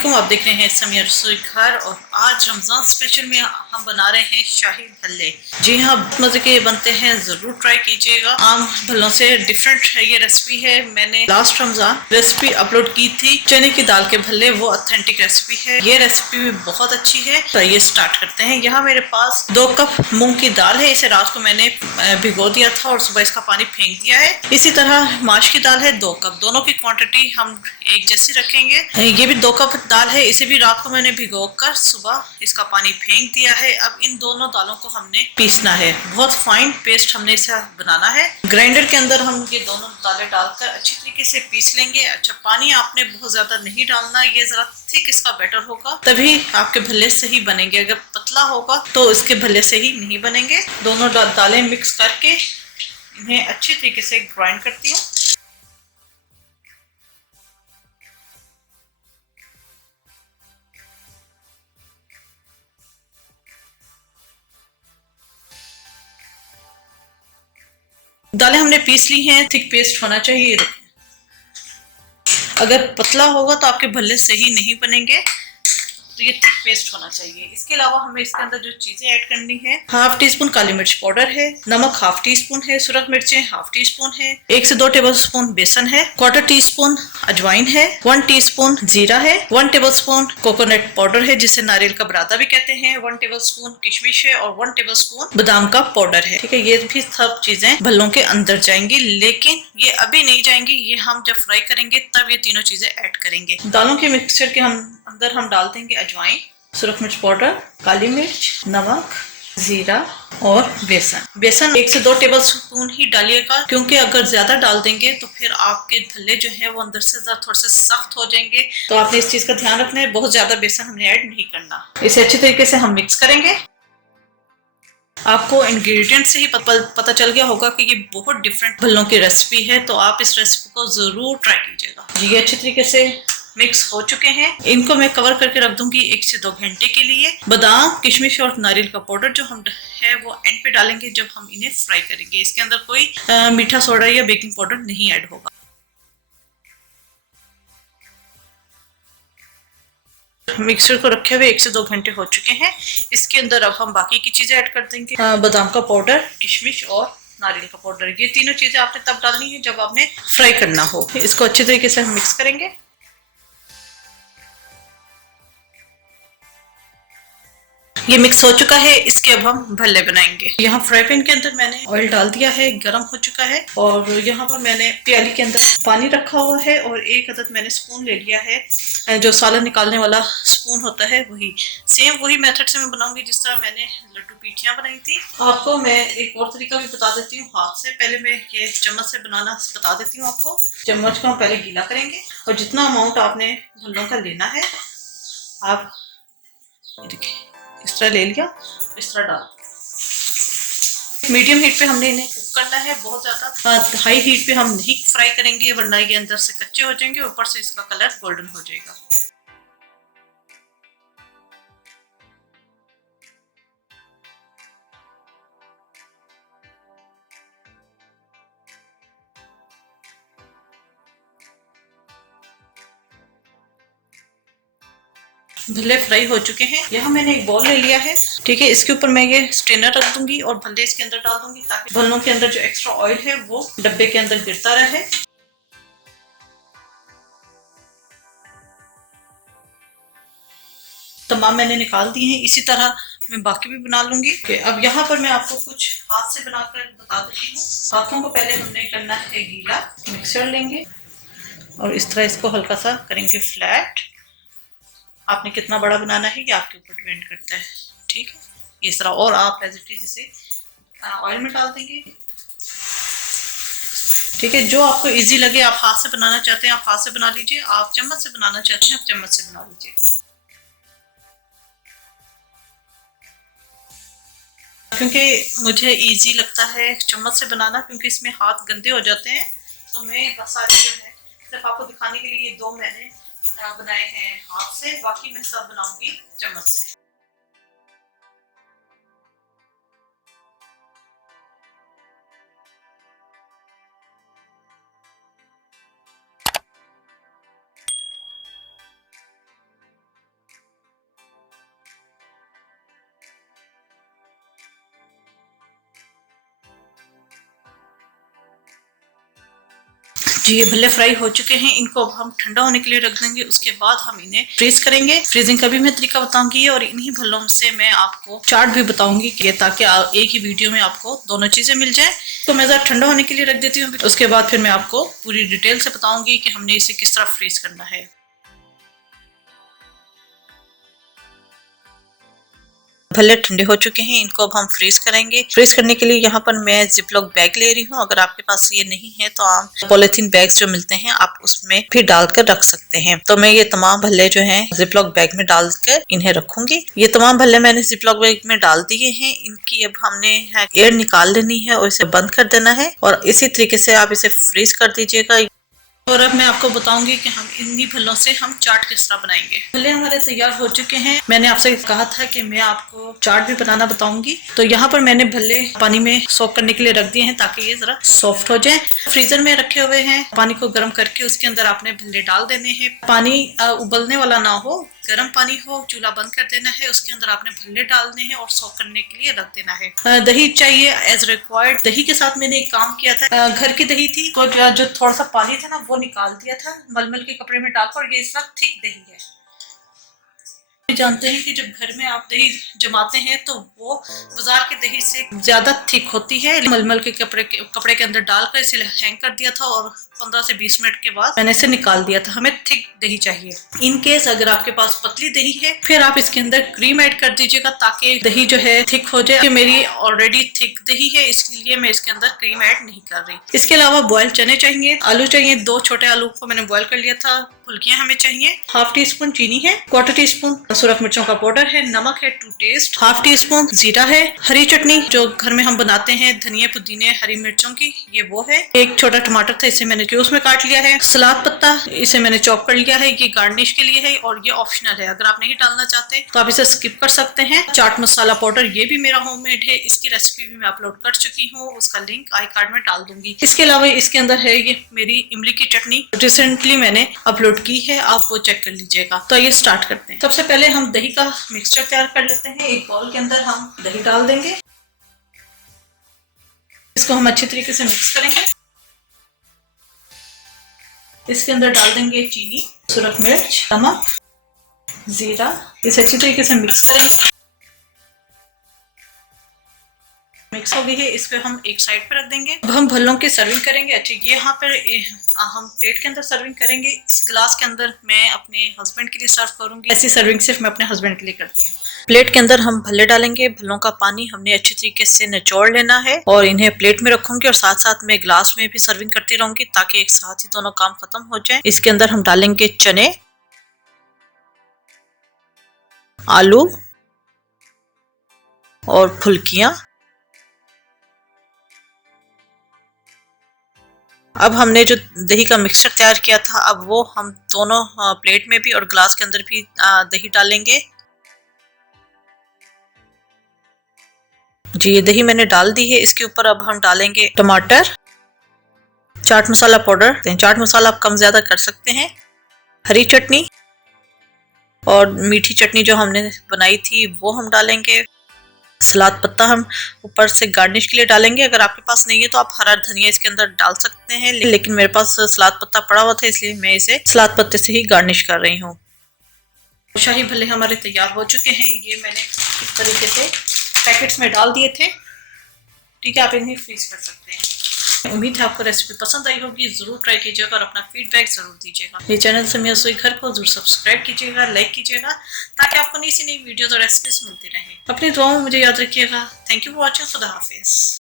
अस्सलामुअलैकुम, आप देख रहे हैं समिया रसोई घर। और आज रमज़ान स्पेशल में हम बना रहे हैं शाही भल्ले। जी हाँ, बहुत मज़े के बनते हैं, ज़रूर ट्राई कीजिएगा। आम भल्लों से डिफरेंट ये रेसिपी है। मैंने लास्ट रमज़ान रेसिपी अपलोड की थी चने की दाल के भल्ले, वो ऑथेंटिक रेसिपी है। ये रेसिपी भी बहुत अच्छी है। तो ये स्टार्ट करते हैं। यहाँ मेरे पास 2 कप मूंग की दाल है। इसे रात को मैंने भिगो दिया था और सुबह इसका पानी फेंक दिया है। इसी तरह माश की दाल है 2 कप। दोनों की क्वांटिटी हम एक जैसी रखेंगे। ये भी 2 कप दाल है। इसे भी रात को मैंने भिगोकर सुबह इसका पानी फेंक दिया है। अब इन दोनों दालों को हमने पीसना है। बहुत फाइन पेस्ट हमने इसे बनाना है। ग्राइंडर के अंदर हम ये दोनों दालें डालकर अच्छी तरीके से पीस लेंगे। अच्छा, पानी आपने बहुत ज्यादा नहीं डालना, ये जरा थिक इसका बैटर होगा, तभी आपके भल्ले सही बनेंगे। अगर पतला होगा तो इसके भल्ले सही नहीं बनेंगे। दोनों दालें मिक्स करके इन्हें अच्छी तरीके से ग्राइंड करती हूँ। दालें हमने पीस ली हैं। थिक पेस्ट होना चाहिए। अगर पतला होगा तो आपके भल्ले सही नहीं बनेंगे, तो ये थिक पेस्ट होना चाहिए। इसके अलावा हमें इसके अंदर जो चीजें ऐड करनी है, 1/2 टीस्पून काली मिर्च पाउडर है, नमक 1/2 टीस्पून है, सुरख मिर्चें 1/2 टीस्पून है, 1 से 2 टेबलस्पून बेसन है, 1/4 टीस्पून अजवाइन है, 1 टीस्पून जीरा है, 1 टेबलस्पून कोकोनट पाउडर है जिसे नारियल का बुरादा भी कहते हैं, 1 टेबलस्पून किशमिश है और 1 टेबलस्पून बादाम का पाउडर है। ठीक है, ये भी सब चीजें भल्लों के अंदर जाएंगी, लेकिन ये अभी नहीं जाएंगी। ये हम जब फ्राई करेंगे तब ये तीनों चीजें ऐड करेंगे। दालों के मिक्सचर के अंदर हम डाल देंगे अजवाइन, सुरख मिर्च पाउडर, काली मिर्च, नमक, जीरा और बेसन। बेसन 1 से 2 टेबलस्पून ही डालिएगा, क्योंकि अगर ज्यादा डाल देंगे तो फिर आपके भल्ले जो है वो अंदर से थोड़े से सख्त हो जाएंगे। तो आपने इस चीज का ध्यान रखना है, बहुत ज्यादा बेसन हमने ऐड नहीं करना। इसे अच्छी तरीके से हम मिक्स करेंगे। आपको इंग्रेडिएंट से ही पता चल गया होगा कि ये बहुत डिफरेंट भल्लों की रेसिपी है, तो आप इस रेसिपी को जरूर ट्राई कीजिएगा। ये अच्छे तरीके से मिक्स हो चुके हैं। इनको मैं कवर करके रख दूंगी 1 से 2 घंटे के लिए। बादाम, किशमिश और नारियल का पाउडर जो हम है वो एंड पे डालेंगे जब हम इन्हें फ्राई करेंगे। इसके अंदर कोई मीठा सोडा या बेकिंग पाउडर नहीं ऐड होगा। मिक्सर को रखे हुए 1 से 2 घंटे हो चुके हैं। इसके अंदर अब हम बाकी की चीजें ऐड कर देंगे। बादाम का पाउडर, किशमिश और नारियल का पाउडर। ये तीनों चीजें आपने तब डालनी है जब आपने फ्राई करना हो। इसको अच्छे तरीके से हम मिक्स करेंगे। ये मिक्स हो चुका है। इसके अब हम भल्ले बनाएंगे। यहाँ फ्राई पैन के अंदर मैंने ऑयल डाल दिया है, गरम हो चुका है। और यहाँ पर मैंने प्याली के अंदर पानी रखा हुआ है और 1 अदद मैंने स्पून ले लिया है, जो सालन निकालने वाला स्पून होता है वही। सेम वही मेथड से मैं बनाऊंगी जिस तरह मैंने लड्डू पीठियां बनाई थी। आपको मैं एक और तरीका भी बता देती हूँ हाथ से। पहले मैं ये चम्मच से बनाना बता देती हूँ आपको। चम्मच को हम पहले गीला करेंगे और जितना अमाउंट आपने भल्लों का लेना है, आप देखिए इस तरह ले लिया, इस तरह डाल। मीडियम हीट पे हमने इन्हें कुक करना है। बहुत ज्यादा हाई हीट पे हम नहीं फ्राई करेंगे, वरना ये अंदर से कच्चे हो जाएंगे, ऊपर से इसका कलर गोल्डन हो जाएगा। भल्ले फ्राई हो चुके हैं। यहाँ मैंने एक बॉल ले लिया है। ठीक है, इसके ऊपर मैं ये स्ट्रेनर रख दूंगी और भल्ले इसके अंदर डाल दूंगी, ताकि भल्लों के अंदर जो एक्स्ट्रा ऑयल है वो डब्बे के अंदर गिरता रहे। तमाम मैंने निकाल दिए हैं। इसी तरह मैं बाकी भी बना लूंगी। अब यहाँ पर मैं आपको कुछ हाथ से बनाकर बता देती हूँ। हाथों को पहले हमने करना है गीला। मिक्सर लेंगे और इस तरह इसको हल्का सा करेंगे फ्लैट। आपने कितना बड़ा बनाना है ये आपके ऊपर डिपेंड करता है। ठीक है, इस तरह। और आप एज इट इज इसे ऑयल में डाल देंगे। ठीक है, जो आपको इजी लगे। आप हाथ से बनाना चाहते हैं आप हाथ से बना लीजिए, आप चम्मच से बनाना चाहते हैं आप चम्मच से बना लीजिए। क्योंकि मुझे इजी लगता है चम्मच से बनाना, क्योंकि इसमें हाथ गंदे हो जाते हैं। तो मैं बस सारे जो है सिर्फ आपको दिखाने के लिए ये 2 मैंने बनाए हैं हाथ से, बाकी मैं सब बनाऊंगी चम्मच से। जी ये भल्ले फ्राई हो चुके हैं, इनको अब हम ठंडा होने के लिए रख देंगे। उसके बाद हम इन्हें फ्रीज करेंगे। फ्रीजिंग का भी मैं तरीका बताऊंगी और इन्हीं भल्लों से मैं आपको चाट भी बताऊंगी कि ताकि एक ही वीडियो में आपको दोनों चीजें मिल जाए। तो मैं ज़रा ठंडा होने के लिए रख देती हूँ। उसके बाद फिर मैं आपको पूरी डिटेल से बताऊंगी कि हमने इसे किस तरह फ्रीज करना है। भल्ले ठंडे हो चुके हैं, इनको अब हम फ्रीज करेंगे। फ्रीज करने के लिए यहाँ पर मैं जिपलॉक बैग ले रही हूँ। अगर आपके पास ये नहीं है तो आप पॉलिथीन बैग्स जो मिलते हैं आप उसमें भी डालकर रख सकते हैं। तो मैं ये तमाम भल्ले जो हैं जिपलॉक बैग में डालकर इन्हें रखूंगी। ये तमाम भल्ले मैंने जिपलॉक बैग में डाल दिए हैं। इनकी अब हमने एयर निकाल लेनी है और इसे बंद कर देना है और इसी तरीके से आप इसे फ्रीज कर दीजिएगा। और अब मैं आपको बताऊंगी कि हम इन्हीं भल्लों से हम चाट किस तरह बनाएंगे। भल्ले हमारे तैयार हो चुके हैं। मैंने आपसे कहा था कि मैं आपको चाट भी बनाना बताऊंगी। तो यहाँ पर मैंने भल्ले पानी में सोक करने के लिए रख दिए हैं ताकि ये जरा सॉफ्ट हो जाए। फ्रीजर में रखे हुए हैं। पानी को गर्म करके उसके अंदर आपने भल्ले डाल देने हैं। पानी उबलने वाला ना हो, गर्म पानी हो, चूल्हा बंद कर देना है। उसके अंदर आपने भल्ले डालने हैं और सोक करने के लिए रख देना है। दही चाहिए एज रिक्वायर्ड। दही के साथ मैंने एक काम किया था, घर की दही थी तो जो थोड़ा सा पानी था ना वो निकाल दिया था मलमल के कपड़े में डालकर। ये इस वक्त थिक दही है। जानते हैं कि जब घर में आप दही जमाते हैं तो वो बाजार की दही से ज्यादा थिक होती है। मलमल के कपड़े के अंदर डालकर इसे हैंग कर दिया था और 15 से 20 मिनट के बाद मैंने इसे निकाल दिया था। हमें थिक दही चाहिए। इन केस अगर आपके पास पतली दही है फिर आप इसके अंदर क्रीम ऐड कर दीजिएगा ताकि दही जो है थिक हो जाए। मेरी ऑलरेडी थिक दही है इसलिए मैं इसके अंदर क्रीम ऐड नहीं कर रही। इसके अलावा बॉयल चने चाहिए, आलू चाहिए। 2 छोटे आलू को मैंने बॉयल कर लिया था। फुल्कियां हमें चाहिए। हाफ टी स्पून चीनी है, 1/4 टीस्पून सुरख मिर्चों का पाउडर है, नमक है to taste, half teaspoon जीरा है, हरी चटनी जो घर में हम बनाते हैं धनिया पुदीने हरी मिर्चों की ये वो है। एक छोटा टमाटर था इसे मैंने क्यूब्स में काट लिया है। सलाद पत्ता इसे मैंने चॉप कर लिया है। ये गार्निश के लिए है और ये ऑप्शनल है। अगर आप नहीं डालना चाहते तो आप इसे स्किप कर सकते हैं। चाट मसाला पाउडर ये भी मेरा होममेड है। इसकी रेसिपी भी मैं अपलोड कर चुकी हूँ, उसका लिंक आई कार्ड में डाल दूंगी। इसके अलावा इसके अंदर है ये मेरी इमली की चटनी रिसेंटली मैंने अपलोड की है, आप वो चेक कर लीजिएगा। तो आइए स्टार्ट करते हैं। सबसे पहले हम दही का मिक्सचर तैयार कर लेते हैं। एक बाउल के अंदर हम दही डाल देंगे। इसको हम अच्छे तरीके से मिक्स करेंगे। इसके अंदर डाल देंगे चीनी, सुरख मिर्च, नमक, जीरा। इसे अच्छी तरीके से मिक्स करेंगे। मिक्स हो गई है, इस पे हम एक साइड पे रख देंगे। अब हम भल्लों की सर्विंग करेंगे। अच्छा ये यहाँ पर हम प्लेट के अंदर सर्विंग करेंगे। इस गिलास के अंदर मैं अपने हस्बैंड के लिए सर्व करूंगी। ऐसी सर्विंग सिर्फ मैं अपने हस्बैंड के लिए करती हूँ। प्लेट के अंदर हम भल्ले डालेंगे। भल्लों का पानी हमने अच्छे तरीके से निचोड़ लेना है और इन्हें प्लेट में रखूंगी और साथ साथ में गिलास में भी सर्विंग करती रहूंगी ताकि एक साथ ही दोनों काम खत्म हो जाए। इसके अंदर हम डालेंगे चने, आलू और फुल्कियां। अब हमने जो दही का मिक्सचर तैयार किया था अब वो हम दोनों प्लेट में भी और ग्लास के अंदर भी दही डालेंगे। जी ये दही मैंने डाल दी है। इसके ऊपर अब हम डालेंगे टमाटर, चाट मसाला पाउडर, चाट मसाला आप कम ज्यादा कर सकते हैं, हरी चटनी और मीठी चटनी जो हमने बनाई थी वो हम डालेंगे। सलाद पत्ता हम ऊपर से गार्निश के लिए डालेंगे। अगर आपके पास नहीं है तो आप हरा धनिया इसके अंदर डाल सकते हैं, लेकिन मेरे पास सलाद पत्ता पड़ा हुआ था इसलिए मैं इसे सलाद पत्ते से ही गार्निश कर रही हूँ। शाही भल्ले हमारे तैयार हो चुके हैं। ये मैंने इस तरीके से पैकेट्स में डाल दिए थे। ठीक है, आप इन्हें फ्रीज कर सकते हैं। उम्मीद है आपको रेसिपी पसंद आई होगी। जरूर ट्राई कीजिएगा और अपना फीडबैक जरूर दीजिएगा। ये चैनल समिया रसोई घर को जरूर सब्सक्राइब कीजिएगा, लाइक कीजिएगा ताकि आपको नई से नई वीडियोस और रेसिपीज मिलती रहे। अपनी दुआओं में मुझे याद रखिएगा। Thank you for watching. खुदा हाफिज।